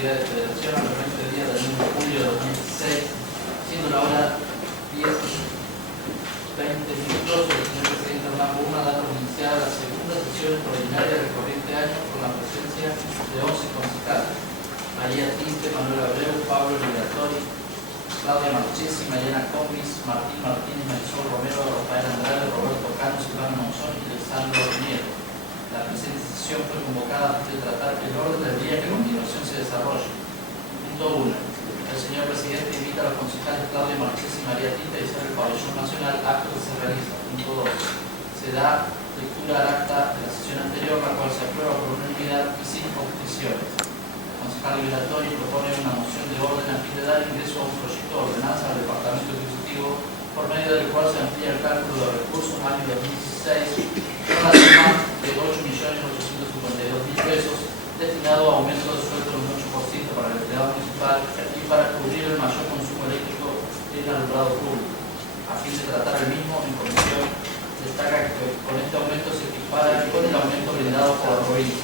actividad de federación al 20 días del 1 de julio de 2016, siendo la hora 10:20. El señor presidente Hernán Burma da por iniciada la segunda sesión extraordinaria del corriente año con la presencia de 11 concejales: María Tinte, Manuel Abreu, Pablo Liberatori, Claudia Marchesi, Mariana Combis, Martín Martínez, Marisol Romero, Rafael Andrade, Roberto Cano, Silvano Monzón y Alessandro Nieto. La presente sesión fue convocada a fin de tratar el orden del día que a continuación se desarrolla. Punto 1. El señor presidente invita a los concejales Claudia Marchesi y María Tinte a izar el pabellón nacional, acto que se realiza. Punto 2. Se da lectura al acta de la sesión anterior, la cual se aprueba por unanimidad y sin objeciones. El concejal Liberatori propone una moción de orden a fin de dar ingreso a un proyecto de ordenanza al Departamento Ejecutivo por medio del cual se amplía el cálculo de recursos año 2016 con la suma de 8.852.000 pesos destinado a aumento de sueldo de un 8% para el empleado municipal y para cubrir el mayor consumo eléctrico en el alumbrado público. A fin de tratar el mismo, en comisión destaca que con este aumento se equipara con el aumento brindado por la provincia.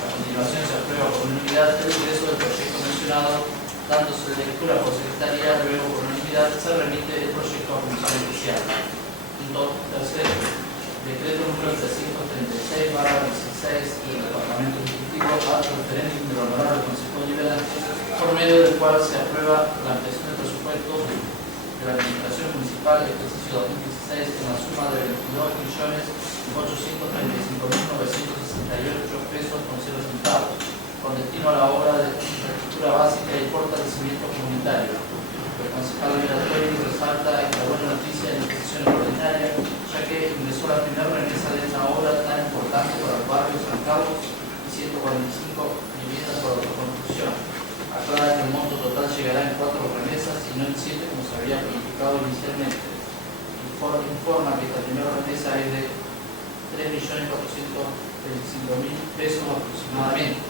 A continuación se aprueba por unanimidad el ingreso del proyecto mencionado, dándose lectura por secretaría, luego por unanimidad se remite el proyecto a comisión especial. Punto 3. Decreto número 336/16 del Departamento Ejecutivo al referéndum del Honorable Consejo Deliberante, por medio del cual se aprueba la ampliación del presupuesto de la Administración Municipal del ejercicio 2016 en la suma de 22.835.968 pesos con 0 centavos, con destino a la obra de infraestructura básica y fortalecimiento comunitario. El concejal Liberatori resalta esta buena noticia en la sesión extraordinaria, ya que ingresó la primera remesa de esta obra tan importante para el barrio San Carlos y 145 viviendas por autoconstrucción. Aclara que el monto total llegará en 4 remesas y no en 7 como se había planificado inicialmente. Informa que esta primera remesa es de 3.425.000 pesos aproximadamente.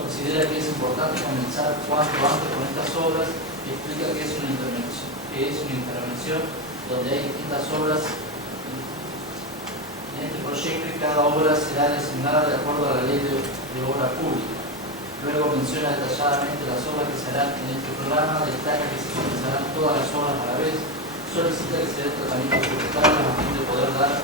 Considera que es importante comenzar cuanto antes con estas obras y explica que es una intervención donde hay distintas obras en este proyecto y cada obra será designada de acuerdo a la ley de obra pública. Luego menciona detalladamente las obras que se harán en este programa, destaca que se comenzarán todas las obras a la vez, solicita que se dé tratamiento tributario a fin de poder dar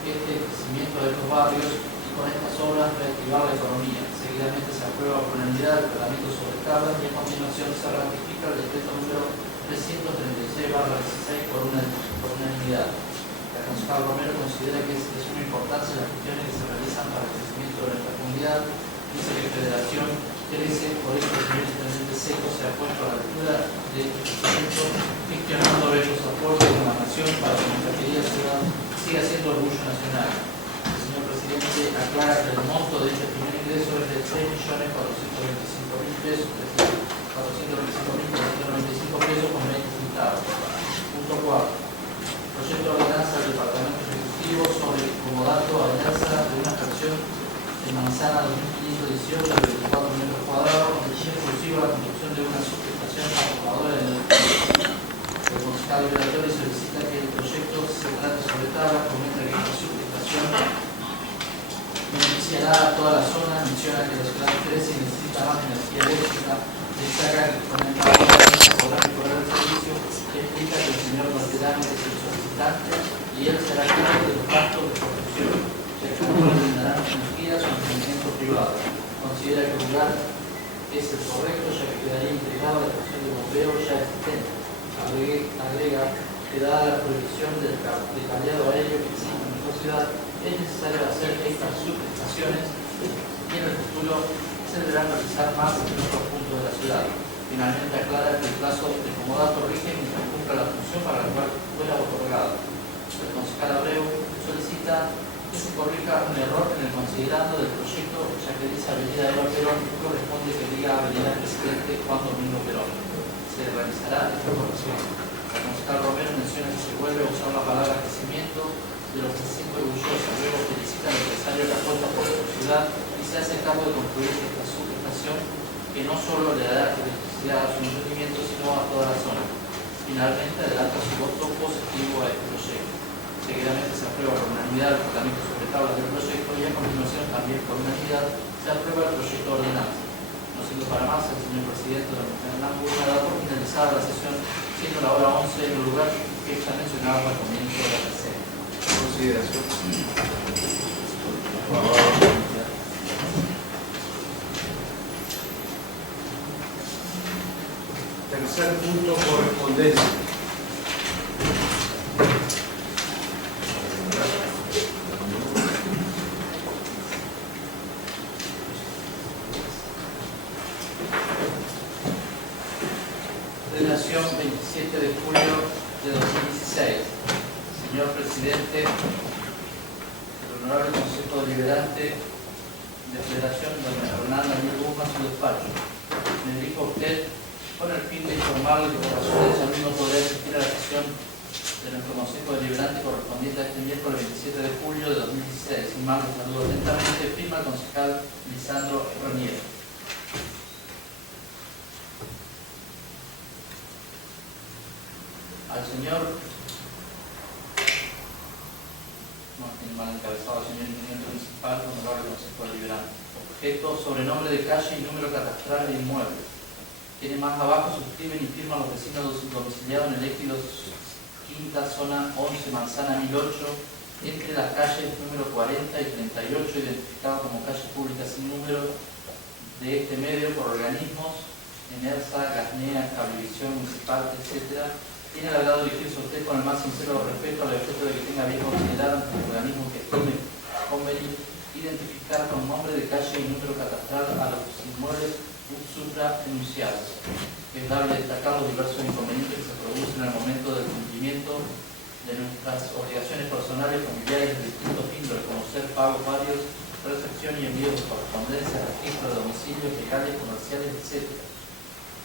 este crecimiento de estos barrios y con estas obras reactivar la economía. Seguidamente se aprueba por unanimidad el tratamiento sobre tablas y a continuación se ratifica el decreto número 336/16 por unanimidad. La concejal Romero considera que es de suma importancia las gestiones que se realizan para el crecimiento de nuestra comunidad. Dice que Federación crece, por eso el señor intendente Seco se ha puesto a la altura de este crecimiento, gestionando bellos aportes con la nación para que nuestra querida ciudad siga siendo orgullo nacional. El señor presidente aclara que el monto de este primer ingreso es de 3.425.000 pesos, 425.495 pesos con 20 centavos. Punto 4. Proyecto de ordenanza del Departamento Ejecutivo sobre comodato alianza de una fracción en manzana 2518 de 24 metros cuadrados, con destino exclusivo a la construcción de una subestación transformadora en el concejal Liberatori solicita que el proyecto se trate sobre tablas, comenta que esta subestación beneficiará a toda la zona, menciona que la ciudad crece y necesita más energía eléctrica, destaca que con el trabajo se podrá mejorar el servicio, explica que el señor Martelano es el solicitante y él será cargo de los gastos de construcción, ya que no brindarán energía a su emprendimiento privado. Considera que el lugar es el correcto, ya que quedaría integrado a la estación de bombeo ya existente. Agrega que dada la prohibición del cableado aéreo que existe en nuestra ciudad, es necesario hacer estas subestaciones y en el futuro se deberán realizar más en otros puntos de la ciudad. Finalmente aclara que el plazo de comodato rige mientras cumpla la función para la cual fuera otorgado. El concejal Abreu solicita que se corrija un error en el considerando del proyecto, ya que dice Avenida Eva Perón, corresponde que diga Avenida Presidente Juan Domingo Perón. Se realizará esta corrección. El concejal Romero menciona que se vuelve a usar la palabra crecimiento, de lo que se siente orgullosa. Luego felicita al empresario que apuesta por su ciudad y se hace cargo de construir esta subestación que no solo le dará electricidad a su emprendimiento, sino a toda la zona. Finalmente adelanta su voto positivo a este proyecto. Seguidamente se aprueba por unanimidad el tratamiento sobre tablas del proyecto y a continuación también por unanimidad Se aprueba el proyecto de ordenanza. No siendo para más, el señor presidente de la Comisión Pública da por finalizada la sesión, siendo la hora 11 en el lugar que está mencionado al comienzo de la tercera. Consideración. Tercer punto, correspondencia. Relación 27 de julio de 2016. Señor presidente, el honorable Consejo Deliberante de Federación, doña Fernanda Daniel Guzmán, su despacho. Me dirijo a usted con el fin de informarle que por razones al mismo poder asistir a la sesión de nuestro Consejo Deliberante correspondiente a este miércoles 27 de julio de 2016. Sin más, le saludo atentamente, firma el concejal Lisandro Raniero. Al señor, no tiene mal encabezado, señor intendente municipal, honorable Consejo Deliberante. Objeto, sobrenombre de calle y número catastral de inmueble. Tiene más abajo, suscriben y firman los vecinos domiciliados en el ejido Quinta, zona 11, manzana 1008, entre las calles número 40 y 38, identificados como calles públicas sin número de este medio por organismos, ENERSA, GASNEA, Cablevisión Municipal, etc. Tiene el agrado de dirigirse a usted con el más sincero respeto al efecto de que tenga bien considerado ante el organismo que estime convenir identificar con nombre de calle y número catastral a los inmuebles supra enunciados. Es dable destacar los diversos inconvenientes que se producen en el momento del cumplimiento de nuestras obligaciones personales, familiares de distintos índoles, como ser pagos varios, recepción y envío de correspondencia, registro de domicilios legales, comerciales, etc.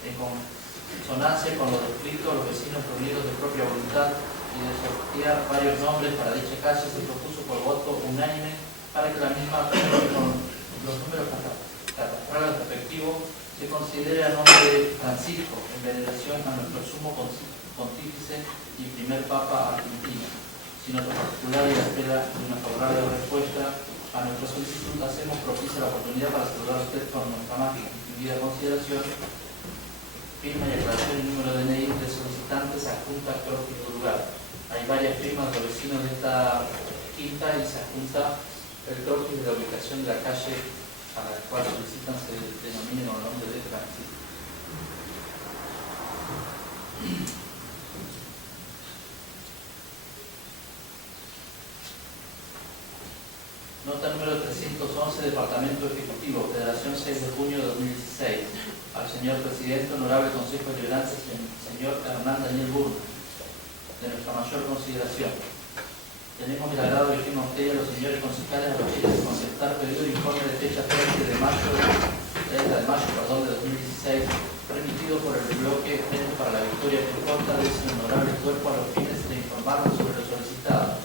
En consonancia con lo descrito, los vecinos reunidos de propia voluntad y de sortear varios nombres para dicha calle, se propuso por voto unánime para que la misma, con los números catastrales respectivos, se considere a nombre de Francisco, en veneración a nuestro sumo pontífice y primer papa argentino. Sin otro particular y a la espera de una favorable respuesta a nuestra solicitud, hacemos propicia la oportunidad para saludar a usted con nuestra más distinguida consideración, firma y aclaración y número de DNI de solicitantes adjunta crónico lugar. Hay varias firmas de los vecinos de esta quinta y se adjunta el croquis de la ubicación de la calle a la cual solicitan se denomine con el nombre de Francisco. Nota número 311, Departamento Ejecutivo, Federación 6 de junio de 2016. Al señor presidente, honorable Consejo Deliberante, señor Hernán Daniel Guzmán, de nuestra mayor consideración. Tenemos el agrado de dirigirnos a usted y a los señores concejales a los fines de conceptar pedido de informe de fecha 30 de mayo de 2016, remitido por el bloque Frente para la Victoria que consta de ese honorable cuerpo a los fines de informarnos sobre lo solicitado.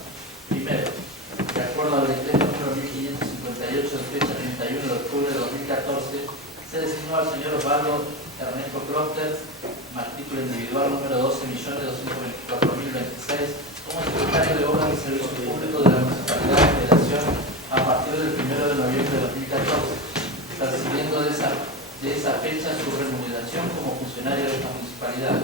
Primero, de acuerdo al decreto número 1558 de fecha 31 de octubre de 2014, se designó al señor Osvaldo Ernesto Closter, matrícula individual número 12.224.026, como secretario de Obras y Servicios Públicos de la Municipalidad de Federación a partir del 1 de noviembre de 2014, percibiendo de esa fecha su remuneración como funcionario de esta municipalidad.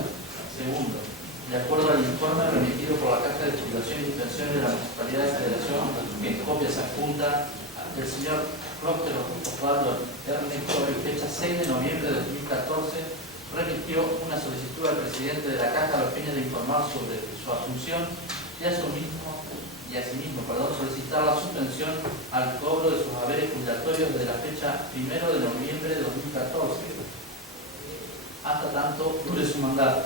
Segundo, de acuerdo al informe remitido por la Caja de Jubilación y Pensiones de la Municipalidad de Federación, que en copia se adjunta, el señor Closter Osvaldo Ernesto, en fecha 6 de noviembre de 2014, remitió una solicitud al presidente de la Caja a los fines de informar sobre su asunción y asimismo solicitar la suspensión al cobro de sus haberes jubilatorios desde la fecha 1 de noviembre de 2014 hasta tanto dure su mandato,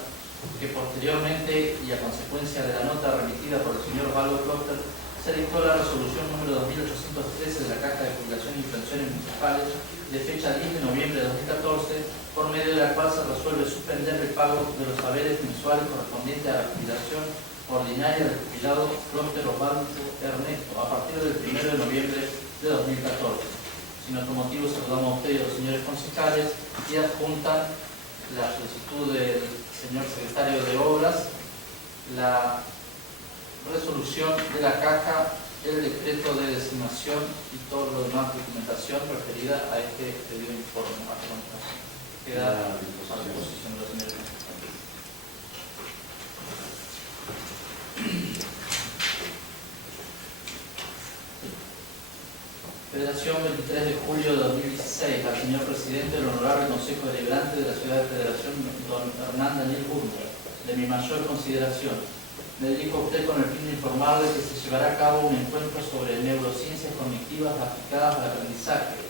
que posteriormente y a consecuencia de la nota remitida por el señor Osvaldo Closter, se dictó la resolución número 2813 de la Caja de Jubilación y Pensiones Municipales de fecha 10 de noviembre de 2014, por medio de la cual se resuelve suspender el pago de los haberes mensuales correspondientes a la jubilación ordinaria del jubilado Closter Osvaldo Ernesto a partir del 1 de noviembre de 2014. Sin otro motivo, saludamos a ustedes y a los señores concejales y adjuntan la solicitud del señor secretario de Obras, la resolución de la Caja el decreto de designación y toda la demás documentación referida a este pedido de informe. Queda a disposición de los señores. Federación, 23 de julio de 2016. Al señor presidente del Honorable Consejo Deliberante de la Ciudad de Federación, don Hernán Daniel Burner, de mi mayor consideración. Me dirijo a usted con el fin de informarle que se llevará a cabo un encuentro sobre neurociencias cognitivas aplicadas al aprendizaje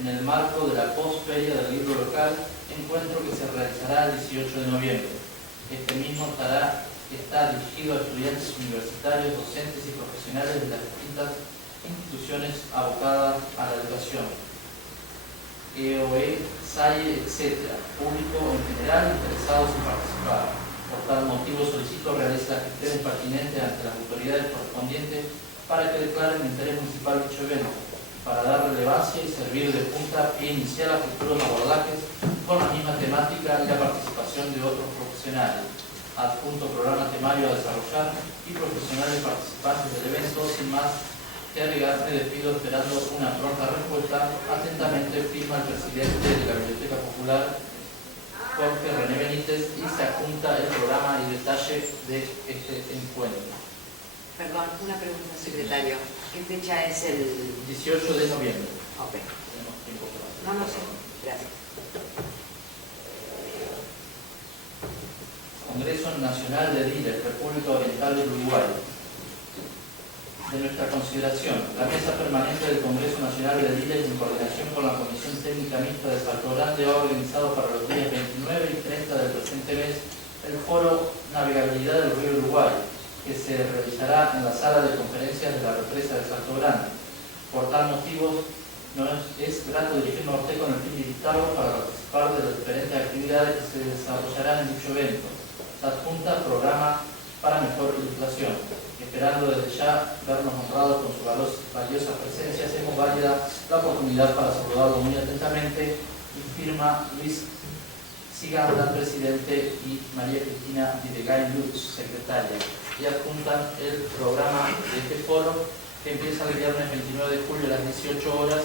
en el marco de la post-feria del libro local, encuentro que se realizará el 18 de noviembre. Este mismo está dirigido a estudiantes universitarios, docentes y profesionales de las distintas instituciones abocadas a la educación, EOE, SAIE, etc., público en general interesados en participar. Por tal motivo solicito realice las gestiones pertinentes ante las autoridades correspondientes para que declaren el interés municipal de dicho evento, para dar relevancia y servir de punta e iniciar a futuros abordajes con la misma temática y la participación de otros profesionales. Adjunto programa temario a desarrollar y profesionales participantes del evento. Sin más que agregar, me despido esperando una pronta respuesta. Atentamente, firma el presidente de la Biblioteca Popular, Jorge René Benítez, y se adjunta el programa y detalle de este encuentro. Perdón, una pregunta, secretario. ¿Qué fecha es el...? 18 de noviembre. Ok. Tenemos tiempo para hacer. No sé. Gracias. Congreso Nacional de Diles, República Oriental del Uruguay. De nuestra consideración, la Mesa Permanente del Congreso Nacional de Diles, en coordinación con la Comisión Técnica Mixta de Salto Grande, ha organizado para los días 29 y 30 del presente mes el Foro Navegabilidad del Río Uruguay, que se realizará en la sala de conferencias de la represa de Salto Grande. Por tal motivo, nos es grato dirigirnos a usted con el fin de invitarlo para participar de las diferentes actividades que se desarrollarán en dicho evento. Se adjunta programa para mejor ilustración. Esperando desde ya vernos honrados con su valiosa presencia, hacemos válida la oportunidad para saludarlo muy atentamente. Y firma Luis Siganda, presidente, y María Cristina Videgain Lutz, secretaria. Y adjuntan el programa de este foro, que empieza el viernes 29 de julio a las 18 horas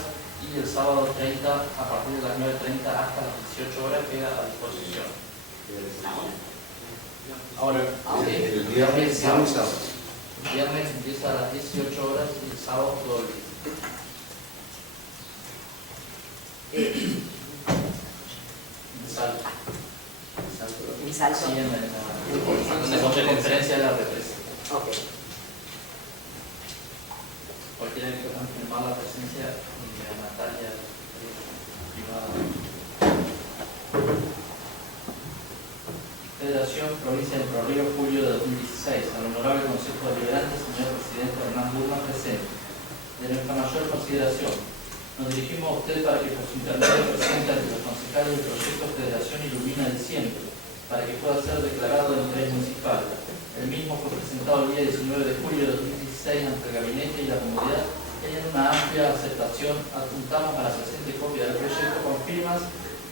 y el sábado 30 a partir de las 9:30 hasta las 18 horas queda a disposición. Ahora, El viernes y el sábado. el viernes empieza a las 18 horas y el sábado todo el día. En Salto. ¿En Salto? Sí, en la conferencia de la represa. Ok. Cualquiera que confirmar la presencia de Natalia privada. Federación, Provincia de Entre Ríos, julio de 2016. Al Honorable Consejo Deliberante, señor presidente Hernán Burner, presente. De nuestra mayor consideración, nos dirigimos a usted para que por su intermedio presente ante los concejales del proyecto Federación Ilumina Diciembre, para que pueda ser declarado de interés municipal. El mismo fue presentado el día 19 de julio de 2016 ante el gabinete y la comunidad, y en una amplia aceptación adjuntamos a la presente copia del proyecto con firmas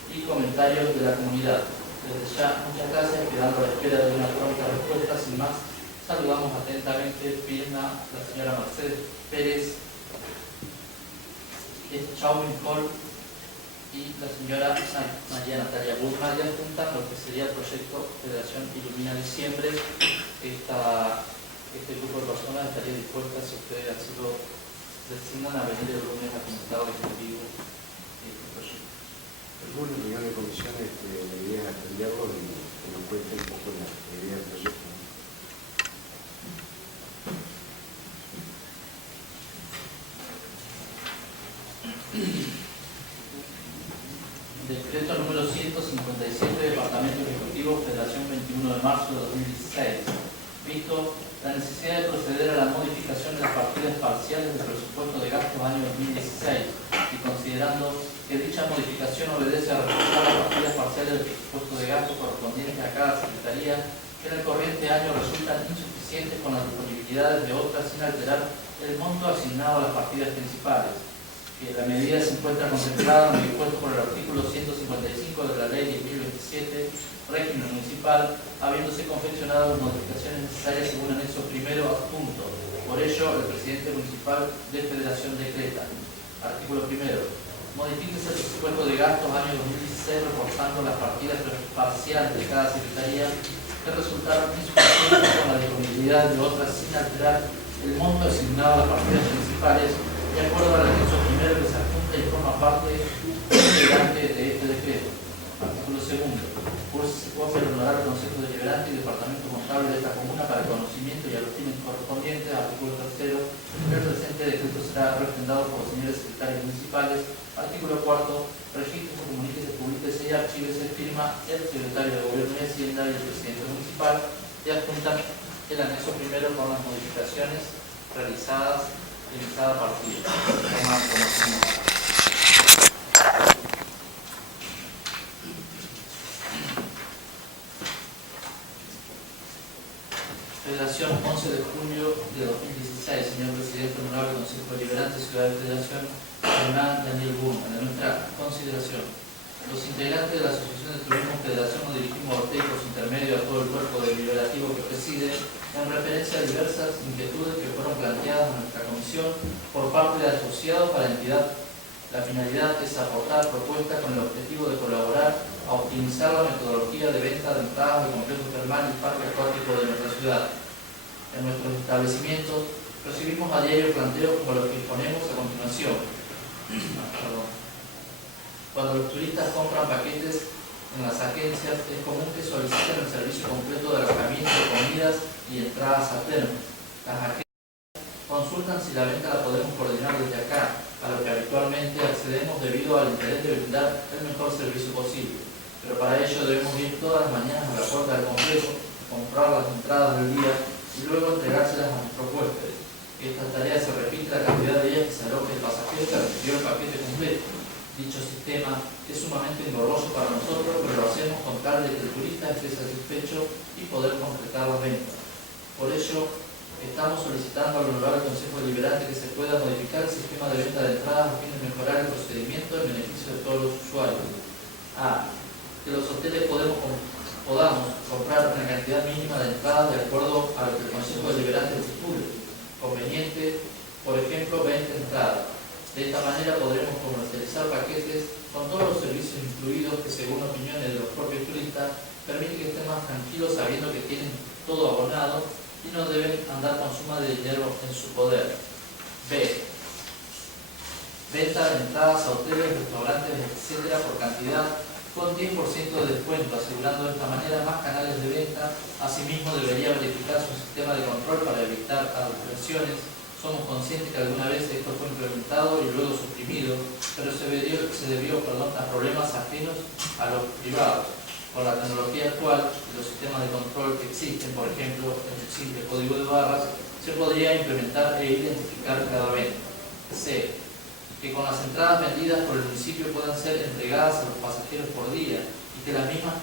y comentarios de la comunidad. Desde ya, muchas gracias, quedando a la espera de una pronta respuesta. Sin más, saludamos atentamente, firma la señora Mercedes Pérez, Chauvin Col y la señora María Natalia Burma, y adjuntan lo que sería el proyecto Federación Ilumina Diciembre. Este grupo de personas estaría dispuesta, si ustedes así lo designan, a venir el lunes a comentar el ejecutivo este proyecto. Bueno, en la comisión la idea es atenderlo y que nos cuente un poco la idea del proyecto. Decreto número 157, Departamento Ejecutivo, Federación, 21 de marzo de 2016. Visto la necesidad de proceder a la modificación de las partidas parciales del presupuesto de gastos año 2016 y considerando que dicha modificación obedece a reforzar las partidas parciales del presupuesto de gastos correspondientes a cada secretaría, que en el corriente año resultan insuficientes con las disponibilidades de otras sin alterar el monto asignado a las partidas principales. Que la medida se encuentra contemplada en lo dispuesto por el artículo 155 de la Ley 10.027, régimen municipal, habiéndose confeccionado las modificaciones necesarias según anexo primero adjunto. Por ello, el presidente municipal de Federación decreta. Artículo primero. Modifíquese el presupuesto de gastos año 2016 reforzando las partidas parciales de cada secretaría que resultaron insuficientes con la disponibilidad de otras sin alterar el monto asignado a las partidas principales de acuerdo al anexo primero que se adjunta y forma parte integrante de este decreto. Artículo segundo. Se puede el honorable Consejo Deliberante y Departamento Contable de esta comuna para el conocimiento y a los fines correspondientes. Artículo tercero. El presente decreto será refrendado por los señores secretarios municipales. Artículo cuarto. Regístrese, comuníquese, publíquese y archívese, firma el secretario de Gobierno y Hacienda y el presidente municipal y adjuntan el anexo primero con las modificaciones realizadas en cada partido. Toma conocimiento. Federación, 11 de julio de 2016. Señor Presidente, Honorable Consejo Deliberante, Ciudad de Federación, Hernán Daniel Boone. En nuestra consideración, los integrantes de la Asociación de Turismo Federación nos dirigimos a usted por su intermedio a todo el cuerpo deliberativo que preside en referencia a diversas inquietudes que fueron planteadas en nuestra comisión por parte de asociados para la entidad. La finalidad es aportar propuestas con el objetivo de colaborar a optimizar la metodología de venta de entradas de complejo termal y parque acuático de nuestra ciudad. En nuestros establecimientos recibimos a diario planteos como los que exponemos a continuación. Cuando los turistas compran paquetes en las agencias, es común que soliciten el servicio completo de alojamiento, comidas y entradas a termas. Las agencias consultan si la venta la podemos coordinar desde acá, a lo que habitualmente accedemos debido al interés de brindar el mejor servicio posible. Pero para ello debemos ir todas las mañanas a la puerta del complejo, comprar las entradas del día y luego entregárselas a nuestros huéspedes. Esta tarea se repite la cantidad de días que se aloje el pasajero que recibió el paquete completo. Dicho sistema es sumamente engorroso para nosotros, pero lo hacemos con tal de que el turista esté satisfecho y poder concretar las ventas. Por ello, estamos solicitando al Honorable Consejo Deliberante que se pueda modificar el sistema de venta de entradas a fin de mejorar el procedimiento en beneficio de todos los usuarios. A. Que los hoteles podamos comprar una cantidad mínima de entradas de acuerdo a lo que el Consejo Deliberante estipule. Conveniente, por ejemplo, 20 entradas. De esta manera podremos comercializar paquetes con todos los servicios incluidos que, según opiniones de los propios turistas, permite que estén más tranquilos sabiendo que tienen todo abonado y no deben andar con suma de dinero en su poder. B. Venta de entradas a hoteles, restaurantes, etc. por cantidad con 10% de descuento, asegurando de esta manera más canales de venta. Asimismo, debería verificarse un sistema de control para evitar adulteraciones. Somos conscientes que alguna vez esto fue implementado y luego suprimido, pero se debió a problemas ajenos a los privados. Con la tecnología actual y los sistemas de control que existen, por ejemplo, el simple código de barras, se podría implementar e identificar cada venta. C. Que con las entradas vendidas por el municipio puedan ser entregadas a los pasajeros por día y que las mismas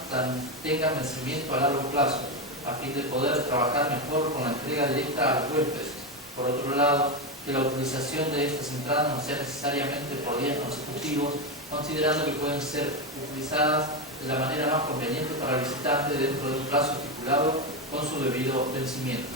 tengan vencimiento a largo plazo, a fin de poder trabajar mejor con la entrega directa a los huéspedes. Por otro lado, que la utilización de estas entradas no sea necesariamente por días consecutivos, considerando que pueden ser utilizadas de la manera más conveniente para el visitante dentro de un plazo estipulado con su debido vencimiento.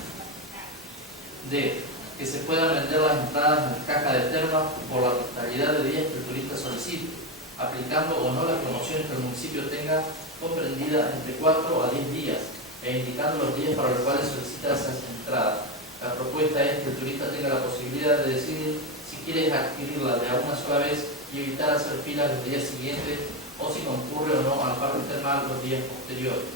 D. Que se puedan vender las entradas en caja de termas por la totalidad de días que el turista solicite, aplicando o no las promociones que el municipio tenga comprendidas entre 4 a 10 días e indicando los días para los cuales solicita esas entradas. La propuesta es que el turista tenga la posibilidad de decidir si quiere adquirirla de una sola vez y evitar hacer filas los días siguientes o si concurre o no al parque termal los días posteriores.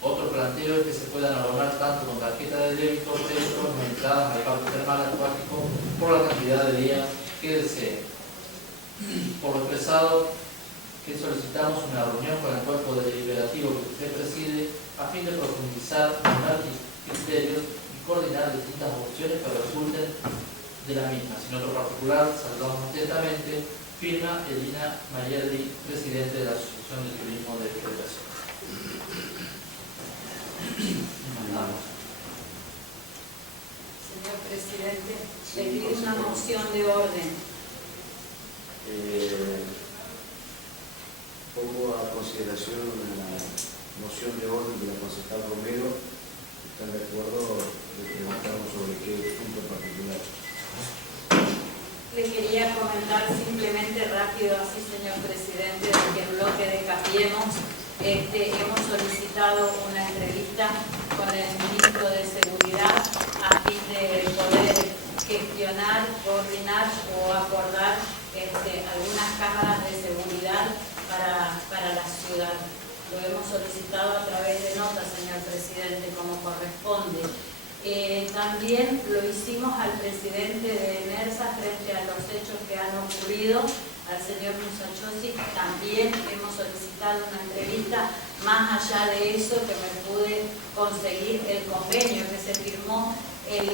Otro planteo es que se puedan abonar tanto con tarjeta de débito o crédito las entradas al parque termal acuático por la cantidad de días que deseen. Por lo expresado, que solicitamos una reunión con el cuerpo deliberativo que usted preside a fin de profundizar en criterios y coordinar distintas opciones que resulten de la misma. Sin otro particular, saludamos atentamente, firma Elina Mayerdi, presidente de la Asociación de Turismo de Federación. Señor presidente, le pido una moción de orden. Pongo a consideración la moción de orden de la concejal Romero. ¿Están de acuerdo? le preguntamos sobre qué punto particular. Le quería comentar simplemente rápido, así señor presidente, de que en bloque de Cambiemos hemos solicitado una entrevista con el ministro de Seguridad a fin de poder gestionar, coordinar o acordar algunas cámaras de seguridad para la ciudad. Lo hemos solicitado a través de notas, señor presidente, como corresponde. También lo hicimos al presidente de ENERSA frente a los hechos que han ocurrido, al señor Musachosi. También hemos solicitado una entrevista. Más allá de eso, que me pude conseguir el convenio que se firmó el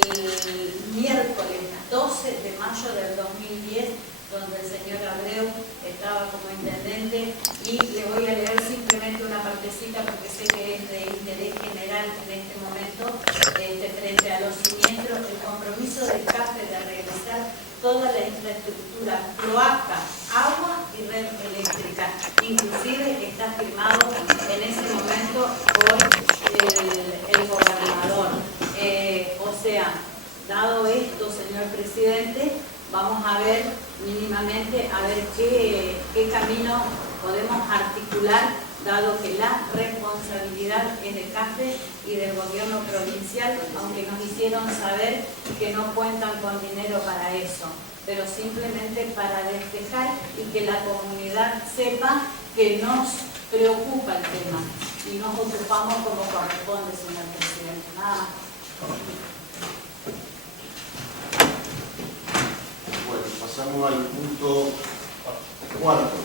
miércoles 12 de mayo del 2010, donde el señor Abreu estaba como intendente, y le voy a leer simplemente una partecita porque sé que es de interés general en este momento, frente a los siniestros: el compromiso del CAFE de realizar toda la infraestructura, cloaca, agua y red eléctrica. Inclusive está firmado en ese momento por el gobernador. O sea, dado esto, señor presidente, vamos a ver mínimamente qué camino podemos articular, dado que la responsabilidad es de CAFE y del gobierno provincial, aunque nos hicieron saber que no cuentan con dinero para eso, pero simplemente para despejar y que la comunidad sepa que nos preocupa el tema y nos ocupamos como corresponde, señor presidente. Nada más. Bueno, pasamos al punto cuarto.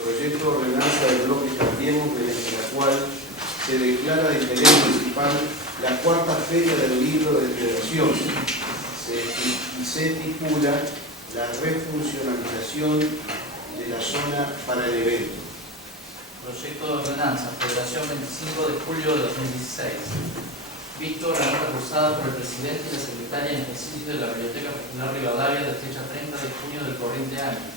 Proyecto de ordenanza del bloque Cambiemos, mediante la cual se declara de interés municipal la cuarta feria del libro de Federación y se estipula la refuncionalización de la zona para el evento. Proyecto de ordenanza, Federación 25 de julio de 2016. Visto la nota cursada por el presidente y la secretaria en ejercicio de la Biblioteca Popular Rivadavia de fecha 30 de junio del corriente año,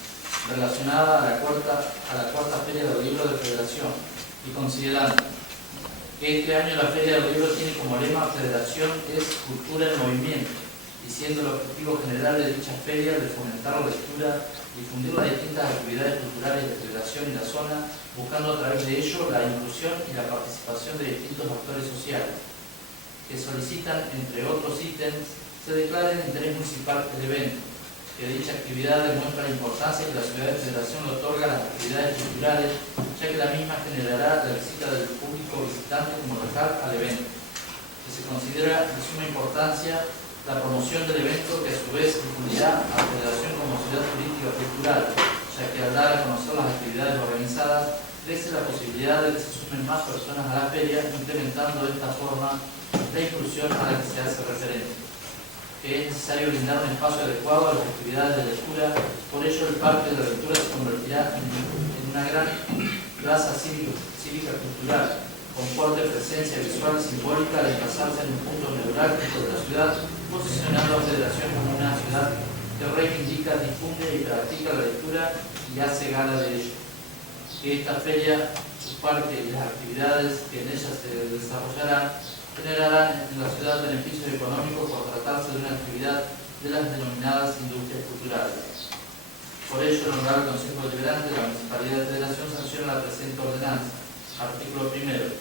relacionada a la cuarta Feria del Libro de Federación, y considerando que este año la Feria del Libro tiene como lema Federación es Cultura en Movimiento, y siendo el objetivo general de dicha feria de fomentar la lectura, difundir las distintas actividades culturales de Federación y la zona, buscando a través de ello la inclusión y la participación de distintos actores sociales, que solicitan, entre otros ítems, se declare de interés municipal el evento, que dicha actividad demuestra la importancia que la ciudad de Federación le otorga a las actividades culturales, ya que la misma generará la visita del público visitante como local al evento, que se considera de suma importancia la promoción del evento, que a su vez difundirá a la Federación como ciudad turística cultural, ya que al dar a conocer las actividades organizadas, crece la posibilidad de que se sumen más personas a la feria, incrementando de esta forma la inclusión a la que se hace referencia. Que es necesario brindar un espacio adecuado a las actividades de lectura, por ello el Parque de la Lectura se convertirá en una gran plaza cívica cultural, con fuerte presencia visual simbólica al emplazarse en un punto neurálgico de la ciudad, posicionando a Federación como una ciudad que reivindica, difunde y practica la lectura y hace gala de ello. Que esta feria, su parque y las actividades que en ella se desarrollarán generarán en la ciudad beneficios económicos por tratarse de una actividad de las denominadas industrias culturales. Por ello, el Honorable Consejo Deliberante de la Municipalidad de Federación sanciona la presente ordenanza. Artículo primero.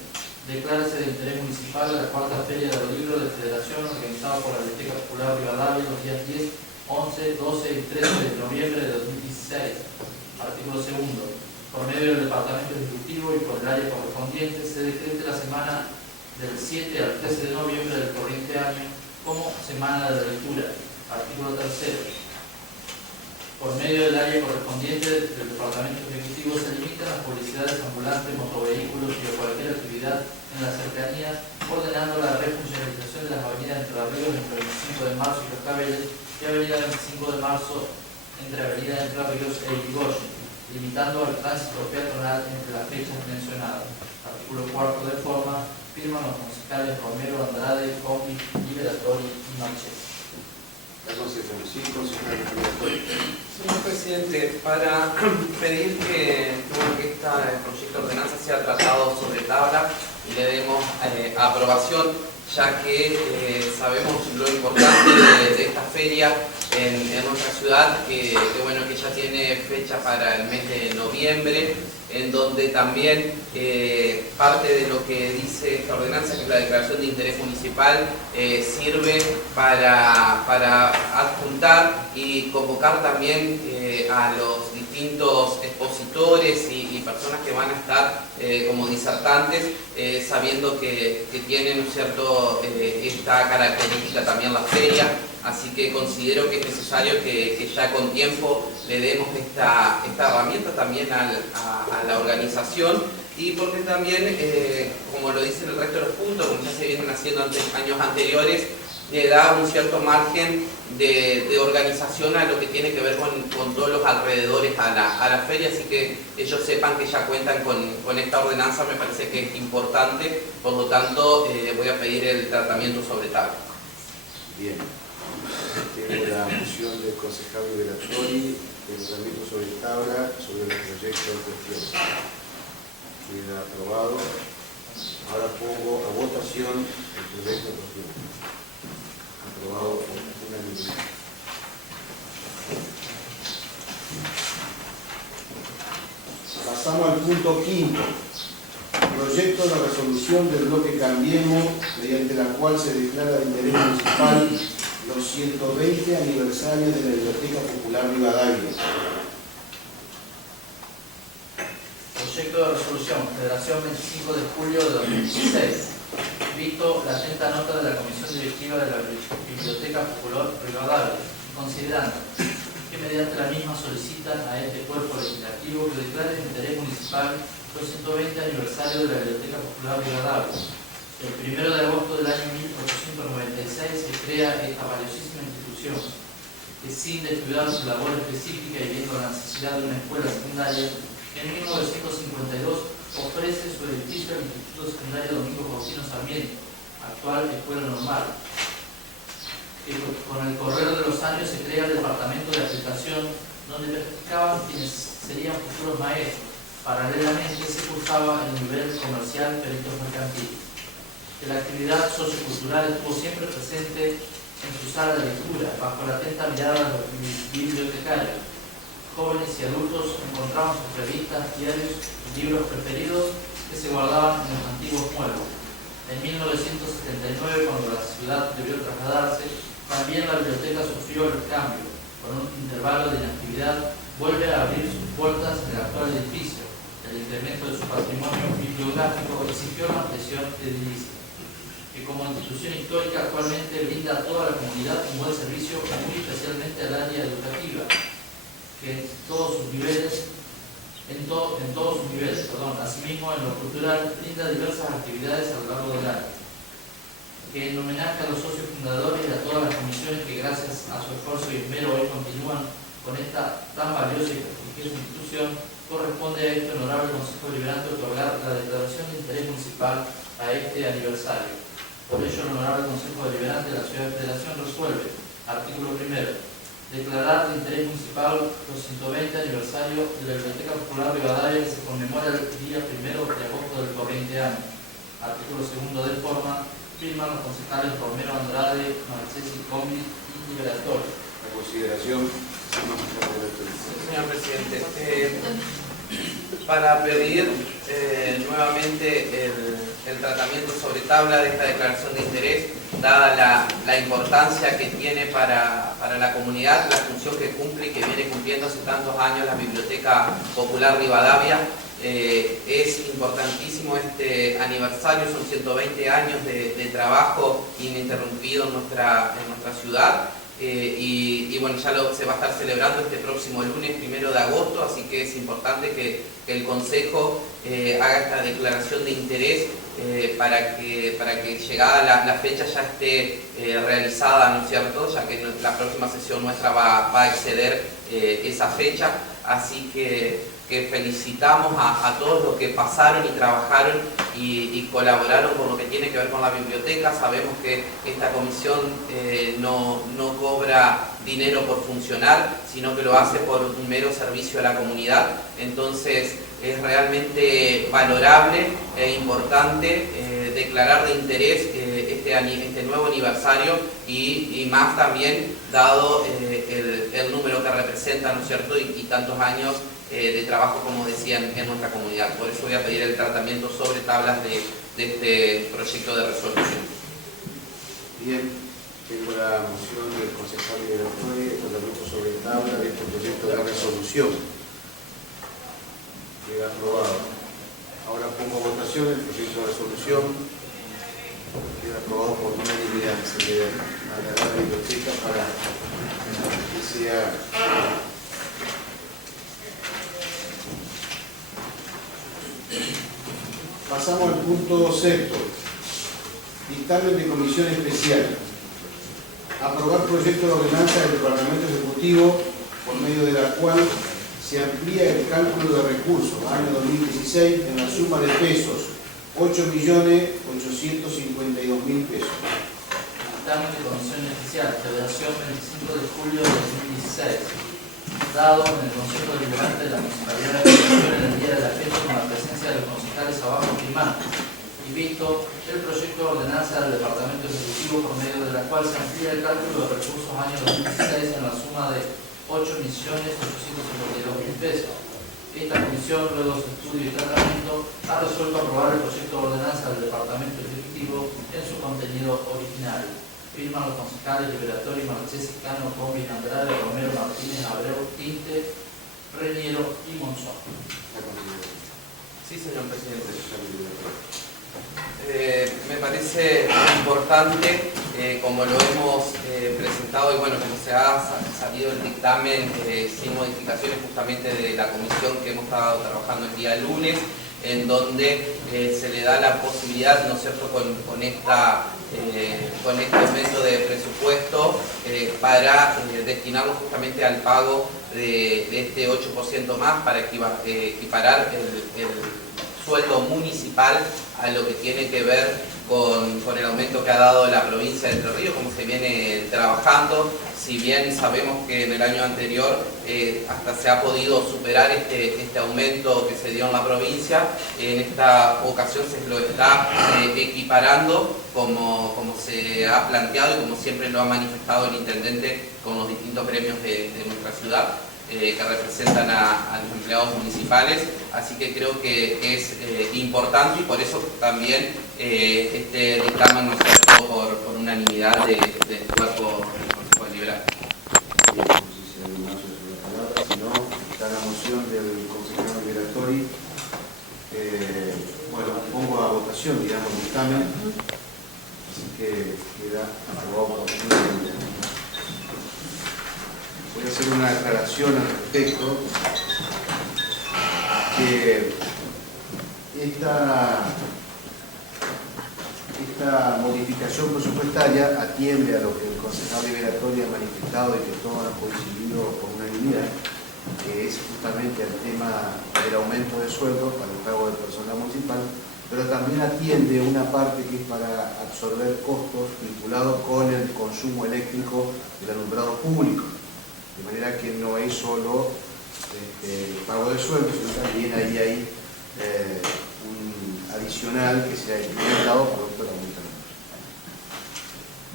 Declárase de interés municipal la cuarta Feria del Libro de Federación organizada por la Biblioteca Popular Rivadavia los días 10, 11, 12 y 13 de noviembre de 2016. Artículo segundo. Por medio del Departamento Ejecutivo y por el área correspondiente se decrete la semana del 7 al 13 de noviembre del corriente año como Semana de la Lectura. Artículo tercero. Por medio del área correspondiente del Departamento Ejecutivo se limitan las publicidades ambulantes, motovehículos y de cualquier actividad en las cercanías, ordenando la refuncionalización de las avenidas Entre Ríos entre 25 de marzo y Cascabeles y avenida 25 de marzo entre avenida Entre Ríos e Irigoyen, limitando el tránsito peatonal entre las fechas mencionadas. Artículo cuarto. De forma, firman los concejales Romero, Andrade, Combi, Liberatori y Manchester. La concesión, sí, concejal Liberatori. Señor presidente, para pedir que este proyecto de ordenanza sea tratado sobre tabla y le demos aprobación, ya que sabemos lo importante de esta feria en nuestra ciudad, que bueno, que ya tiene fecha para el mes de noviembre, en donde también parte de lo que dice esta ordenanza, que es la declaración de interés municipal, sirve para adjuntar y convocar también a los distintos expositores y personas que van a estar como disertantes, sabiendo que tienen, ¿no es cierto?, esta característica también la feria. Así que considero que es necesario que ya con tiempo le demos esta herramienta también a la organización, y porque también, como lo dicen el resto de los puntos, como ya se vienen haciendo años anteriores, le da un cierto margen de organización a lo que tiene que ver con todos los alrededores a la feria, así que ellos sepan que ya cuentan con esta ordenanza, me parece que es importante. Por lo tanto, voy a pedir el tratamiento sobre tabla. Bien. Tengo la moción del concejal Liberatori, el tratamiento sobre tabla sobre el proyecto en cuestión. Queda aprobado. Ahora pongo a votación el proyecto en cuestión. Aprobado por unanimidad. Pasamos al punto quinto. Proyecto de resolución del bloque Cambiemos, mediante la cual se declara de interés municipal los 120 aniversarios de la Biblioteca Popular Rivadavia. Proyecto de resolución, Federación 25 de julio de 2016. Visto la atenta nota de la Comisión Directiva de la Biblioteca Popular Rivadavia, considerando que mediante la misma solicitan a este cuerpo legislativo que declare de interés municipal los 120 aniversarios de la Biblioteca Popular Rivadavia. El 1 de agosto del año 1896 se crea esta valiosísima institución, que sin descuidar su labor específica y viendo la necesidad de una escuela secundaria, en 1952 ofrece su edificio al Instituto Secundario Domingo Faustino Sarmiento, actual Escuela Normal. Y con el correr de los años se crea el Departamento de Aplicación, donde practicaban quienes serían futuros maestros. Paralelamente se cursaba el nivel comercial peritos mercantiles. Que la actividad sociocultural estuvo siempre presente en su sala de lectura, bajo la atenta mirada de los bibliotecarios. Jóvenes y adultos encontraban sus revistas, diarios y libros preferidos que se guardaban en los antiguos muebles. En 1979, cuando la ciudad debió trasladarse, también la biblioteca sufrió el cambio. Con un intervalo de inactividad, vuelve a abrir sus puertas en el actual edificio. El incremento de su patrimonio bibliográfico exigió la ampliación edilicia, que como institución histórica actualmente brinda a toda la comunidad un buen servicio, muy especialmente al área educativa, que en todos sus niveles, asimismo en lo cultural, brinda diversas actividades a lo largo del año. Que en homenaje a los socios fundadores y a todas las comisiones que gracias a su esfuerzo y esmero hoy continúan con esta tan valiosa y prestigiosa institución, corresponde a este honorable Consejo Deliberante otorgar la declaración de interés municipal a este aniversario. Por ello, el honorable Consejo Deliberante de la Ciudad de Federación resuelve, artículo primero, declarar de interés municipal los 120 aniversarios de la Biblioteca Popular Rivadavia, que se conmemora el día 1 de agosto del corriente año. Artículo segundo de forma, firman los concejales Romero Andrade, Marchesi, Comi y Liberatori. La consideración. Señor presidente, para pedir nuevamente el tratamiento sobre tabla de esta declaración de interés, dada la importancia que tiene para la comunidad, la función que cumple y que viene cumpliendo hace tantos años la Biblioteca Popular Rivadavia. Es importantísimo este aniversario, son 120 años de trabajo ininterrumpido en nuestra ciudad. Y bueno, ya se va a estar celebrando este próximo lunes 1 de agosto, así que es importante que el Consejo haga esta declaración de interés para que llegada la fecha ya esté realizada, ¿no es cierto?, ya que la próxima sesión nuestra va a exceder esa fecha, así que felicitamos a todos los que pasaron y trabajaron y colaboraron con lo que tiene que ver con la biblioteca. Sabemos que esta comisión no cobra dinero por funcionar, sino que lo hace por un mero servicio a la comunidad. Entonces es realmente valorable e importante declarar de interés este nuevo aniversario y más también dado el número que representa, ¿no es cierto?, y tantos años de trabajo, como decían, en nuestra comunidad. Por eso voy a pedir el tratamiento sobre tablas de este proyecto de resolución. Bien, tengo la moción del concejal Liberatore, tratamiento sobre tabla de este proyecto de resolución. Queda aprobado. Ahora pongo a votación el proyecto de resolución. Queda aprobado por unanimidad. Se le mandará a la biblioteca para que sea... Pasamos al punto sexto. Dictamen de comisión especial. Aprobar proyecto de ordenanza del Departamento Ejecutivo por medio de la cual se amplía el cálculo de recursos año 2016 en la suma de pesos 8.852.000 pesos. Dictamen de comisión especial, Federación 25 de julio de 2016. Dado en el Consejo Deliberante de la Municipalidad de Federación en el día de la fecha con la presencia de los concejales abajo firmantes. Y visto el proyecto de ordenanza del Departamento Ejecutivo por medio de la cual se amplía el cálculo de recursos año 2016 en la suma de 8.852.000 pesos. Esta comisión, luego de su estudio y tratamiento, ha resuelto aprobar el proyecto de ordenanza del Departamento Ejecutivo en su contenido original. Firman los concejales Liberatore, Marchesi, Cano, Bombis, Andrade, Romero, Martínez, Abreu, Tinte, Reñero y Monzón. Sí, señor presidente. Me parece importante, como lo hemos presentado y bueno, como se ha salido el dictamen sin modificaciones justamente de la comisión que hemos estado trabajando el día lunes, en donde se le da la posibilidad, ¿no es cierto?, con este aumento de presupuesto para destinarlo justamente al pago de este 8% más para equiparar el sueldo municipal a lo que tiene que ver con el aumento que ha dado la provincia de Entre Ríos, como se viene trabajando. Si bien sabemos que en el año anterior hasta se ha podido superar este aumento que se dio en la provincia, en esta ocasión se lo está equiparando como se ha planteado y como siempre lo ha manifestado el intendente con los distintos gremios de nuestra ciudad, que representan a los empleados municipales, así que creo que es importante y por eso también este dictamen nos aprobó por unanimidad del cuerpo liberal. Si no, está la moción del concejal Liberatore. Bueno, pongo a votación, digamos, el dictamen, así que queda aprobado por unanimidad. Voy a hacer una aclaración al respecto, que esta modificación presupuestaria atiende a lo que el concejal Liberatore ha manifestado y que todos han coincidido por unanimidad, que es justamente el tema del aumento de sueldo para el pago del personal municipal, pero también atiende una parte que es para absorber costos vinculados con el consumo eléctrico del alumbrado público. De manera que no es solo el pago de sueldo, sino también ahí hay un adicional que se ha implementado producto del aumento.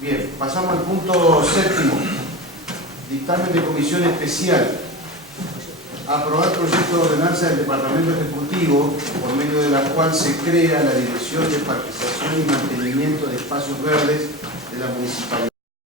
Bien, pasamos al punto séptimo. Dictamen de comisión especial. Aprobar proyecto de ordenanza del Departamento Ejecutivo por medio de la cual se crea la Dirección de Parquización y Mantenimiento de Espacios Verdes de la Municipalidad.